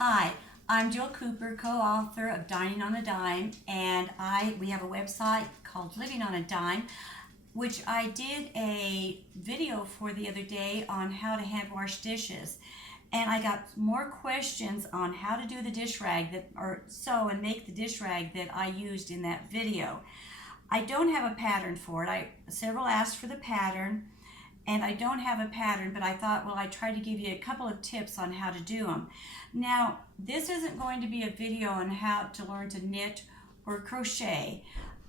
Hi, I'm Jill Cooper, co-author of Dining on a Dime, and we have a website called Living on a Dime, which I did a video for the other day on how to hand wash dishes. And I got more questions on how to do the dish rag or sew and make the dish rag that I used in that video. I don't have a pattern for it. Several asked for the pattern, and I don't have a pattern, but I thought, well, I try to give you a couple of tips on how to do them. Now, this isn't going to be a video on how to learn to knit or crochet.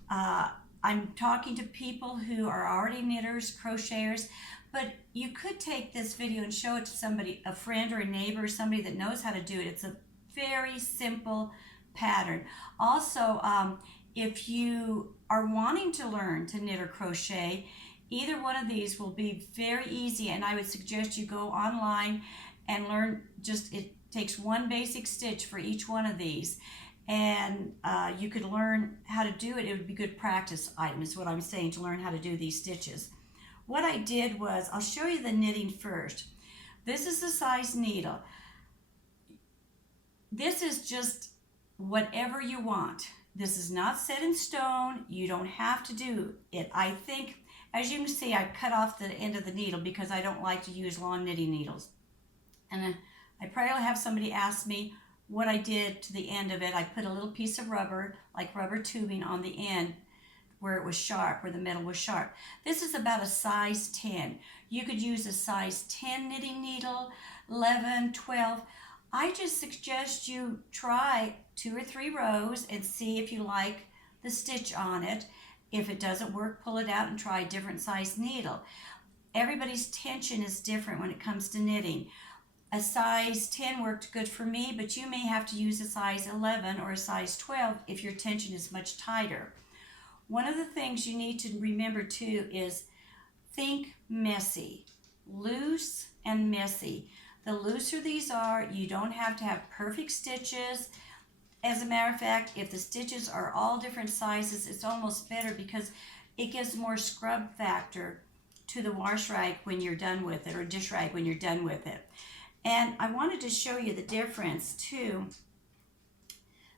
I'm talking to people who are already knitters, crocheters, but you could take this video and show it to somebody, a friend or a neighbor, somebody that knows how to do it. It's a very simple pattern. Also, if you are wanting to learn to knit or crochet, either one of these will be very easy, and I would suggest you go online and learn. It takes one basic stitch for each one of these, and you could learn how to do it. It would be good practice item is what I'm saying, to learn how to do these stitches. What I did was, I'll show you the knitting first. This is the size needle. This is just whatever you want. This is not set in stone. You don't have to do it. I think, as you can see, I cut off the end of the needle because I don't like to use long knitting needles. And then I probably have somebody ask me what I did to the end of it. I put a little piece of rubber, like rubber tubing, on the end where it was sharp, where the metal was sharp. This is about a size 10. You could use a size 10 knitting needle, 11, 12. I just suggest you try 2 or 3 rows and see if you like the stitch on it. If it doesn't work, pull it out and try a different size needle. Everybody's tension is different when it comes to knitting. A size 10 worked good for me, but you may have to use a size 11 or a size 12 if your tension is much tighter. One of the things you need to remember too is think messy, loose and messy. The looser these are, you don't have to have perfect stitches. As a matter of fact, if the stitches are all different sizes, it's almost better because it gives more scrub factor to the wash rag when you're done with it, or dish rag when you're done with it. And I wanted to show you the difference too.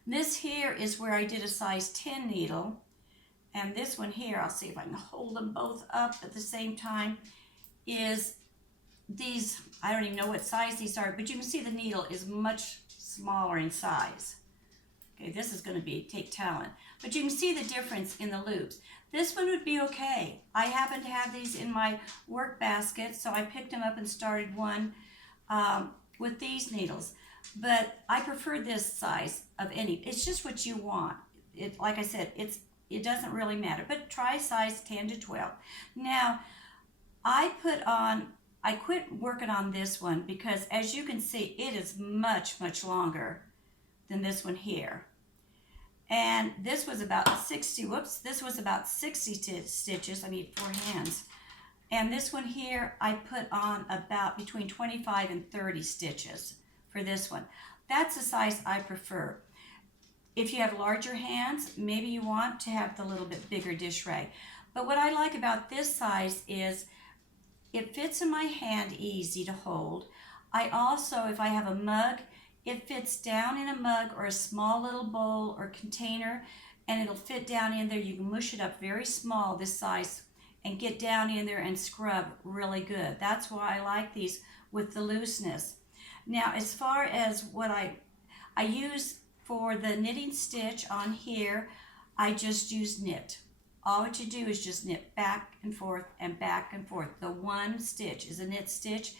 This here is where I did a size 10 needle, and this one here, I'll see if I can hold them both up at the same time, is these, I don't even know what size these are, but you can see the needle is much smaller in size. Okay, this is going to take talent, but you can see the difference in the loops. This one would be okay. I happen to have these in my work basket, so I picked them up and started one with these needles, but I prefer this size of any. It's just what you want. Like I said, it doesn't really matter, but try size 10 to 12. Now, I quit working on this one because, as you can see, it is much, much longer than this one here. And this was about 60, this was about 60 stitches. I need 4 hands. And this one here, I put on about between 25 and 30 stitches for this one. That's the size I prefer. If you have larger hands, maybe you want to have the little bit bigger dish rag. But what I like about this size is it fits in my hand easy to hold. I also, if I have a mug, it fits down in a mug or a small little bowl or container, and it'll fit down in there. You can mush it up very small, this size, and get down in there and scrub really good. That's why I like these with the looseness. Now, as far as what I use for the knitting stitch on here, I just use knit. All what you do is just knit back and forth and back and forth. The one stitch is a knit stitch.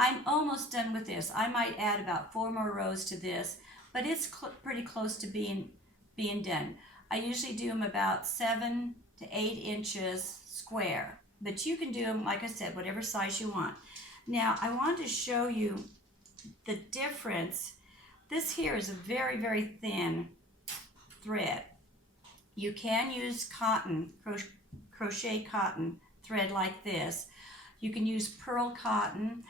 I'm almost done with this. I might add about 4 more rows to this, but it's pretty close to being done. I usually do them about 7 to 8 inches square, but you can do them, like I said, whatever size you want. Now, I wanted to show you the difference. This here is a very, very thin thread. You can use cotton, crochet cotton thread like this. You can use pearl cotton.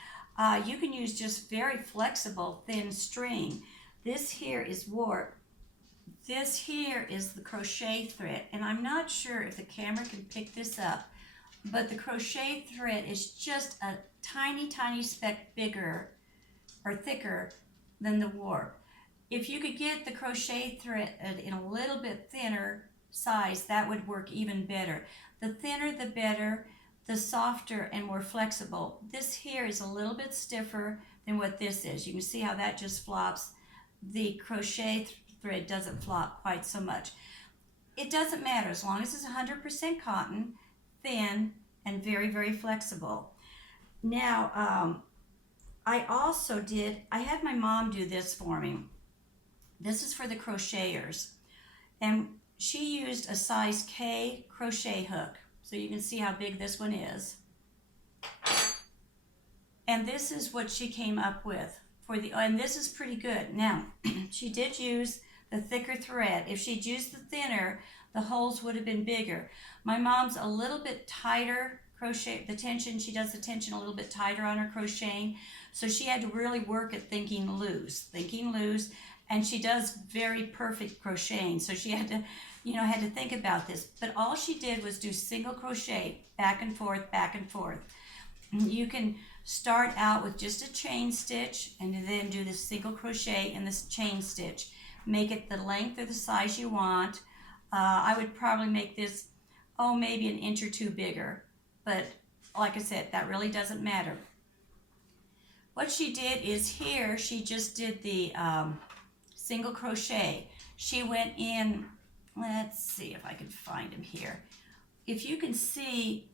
You can use just very flexible, thin string. This here is warp. This here is the crochet thread, and I'm not sure if the camera can pick this up, but the crochet thread is just a tiny, tiny speck bigger or thicker than the warp. If you could get the crochet thread in a little bit thinner size, that would work even better. The thinner the better, the softer and more flexible. This here is a little bit stiffer than what this is. You can see how that just flops. The crochet thread doesn't flop quite so much. It doesn't matter as long as it's 100% cotton, thin, and very, very flexible. Now, I had my mom do this for me. This is for the crocheters. And she used a size K crochet hook. So you can see how big this one is. And this is what she came up with. And this is pretty good. Now, she did use the thicker thread. If she'd used the thinner, the holes would have been bigger. My mom's a little bit tighter crochet, she does the tension a little bit tighter on her crocheting. So she had to really work at thinking loose, and she does very perfect crocheting. So she had to think about this. But all she did was do single crochet, back and forth, back and forth. You can start out with just a chain stitch and then do the single crochet in this chain stitch. Make it the length or the size you want. I would probably make this, maybe an inch or two bigger. But like I said, that really doesn't matter. What she did is here, she just did the single crochet. She went in, let's see if I can find him here. If you can see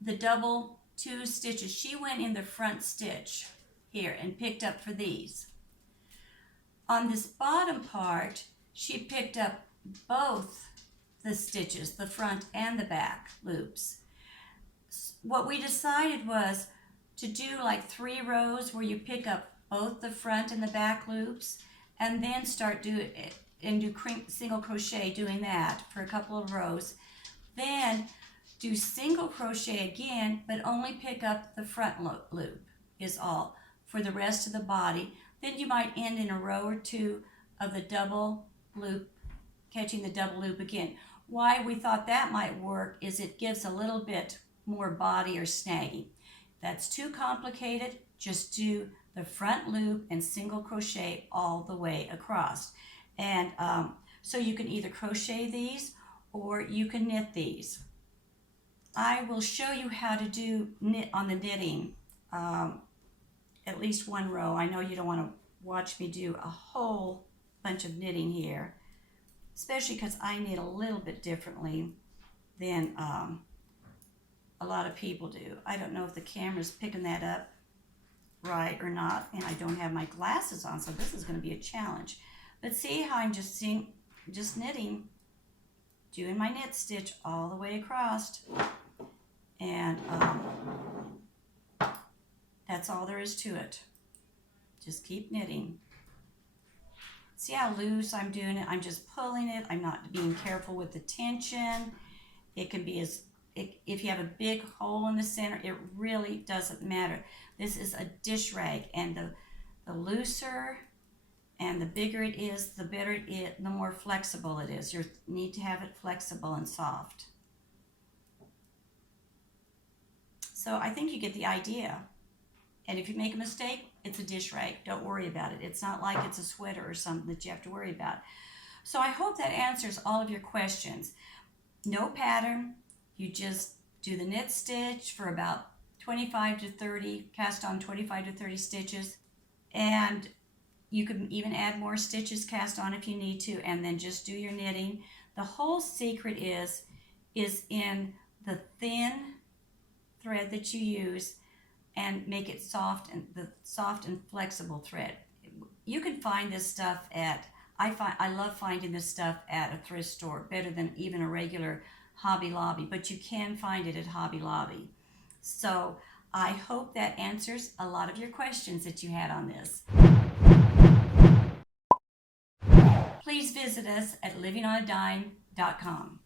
the double 2 stitches, she went in the front stitch here and picked up for these. On this bottom part, she picked up both the stitches, the front and the back loops. What we decided was to do like 3 rows where you pick up both the front and the back loops, and then start do single crochet doing that for a couple of rows. Then do single crochet again, but only pick up the front loop is all for the rest of the body. Then you might end in a row or 2 of the double loop, catching the double loop again. Why we thought that might work is it gives a little bit more body or snagging. That's too complicated. Just do the front loop and single crochet all the way across. And so you can either crochet these or you can knit these. I will show you how to do knit on the knitting, at least 1 row. I know you don't want to watch me do a whole bunch of knitting here, especially because I knit a little bit differently than a lot of people do. I don't know if the camera's picking that up right or not, and I don't have my glasses on, so this is going to be a challenge. But see how I'm just knitting, doing my knit stitch all the way across, and that's all there is to it. Just keep knitting. See how loose I'm doing it? I'm just pulling it. I'm not being careful with the tension. It can be if you have a big hole in the center, it really doesn't matter. This is a dish rag, and the looser and the bigger it is, the better it is, the more flexible it is. You need to have it flexible and soft. So I think you get the idea. And if you make a mistake, it's a dish rag. Don't worry about it. It's not like it's a sweater or something that you have to worry about. So I hope that answers all of your questions. No pattern. You just do the knit stitch for about 25 to 30, cast on 25 to 30 stitches. And you can even add more stitches cast on if you need to, and then just do your knitting. The whole secret is in the thin thread that you use, and make it soft, and the soft and flexible thread. You can find this stuff I love finding this stuff at a thrift store, better than even a regular Hobby Lobby, but you can find it at Hobby Lobby. So I hope that answers a lot of your questions that you had on this. Please visit us at livingonadime.com.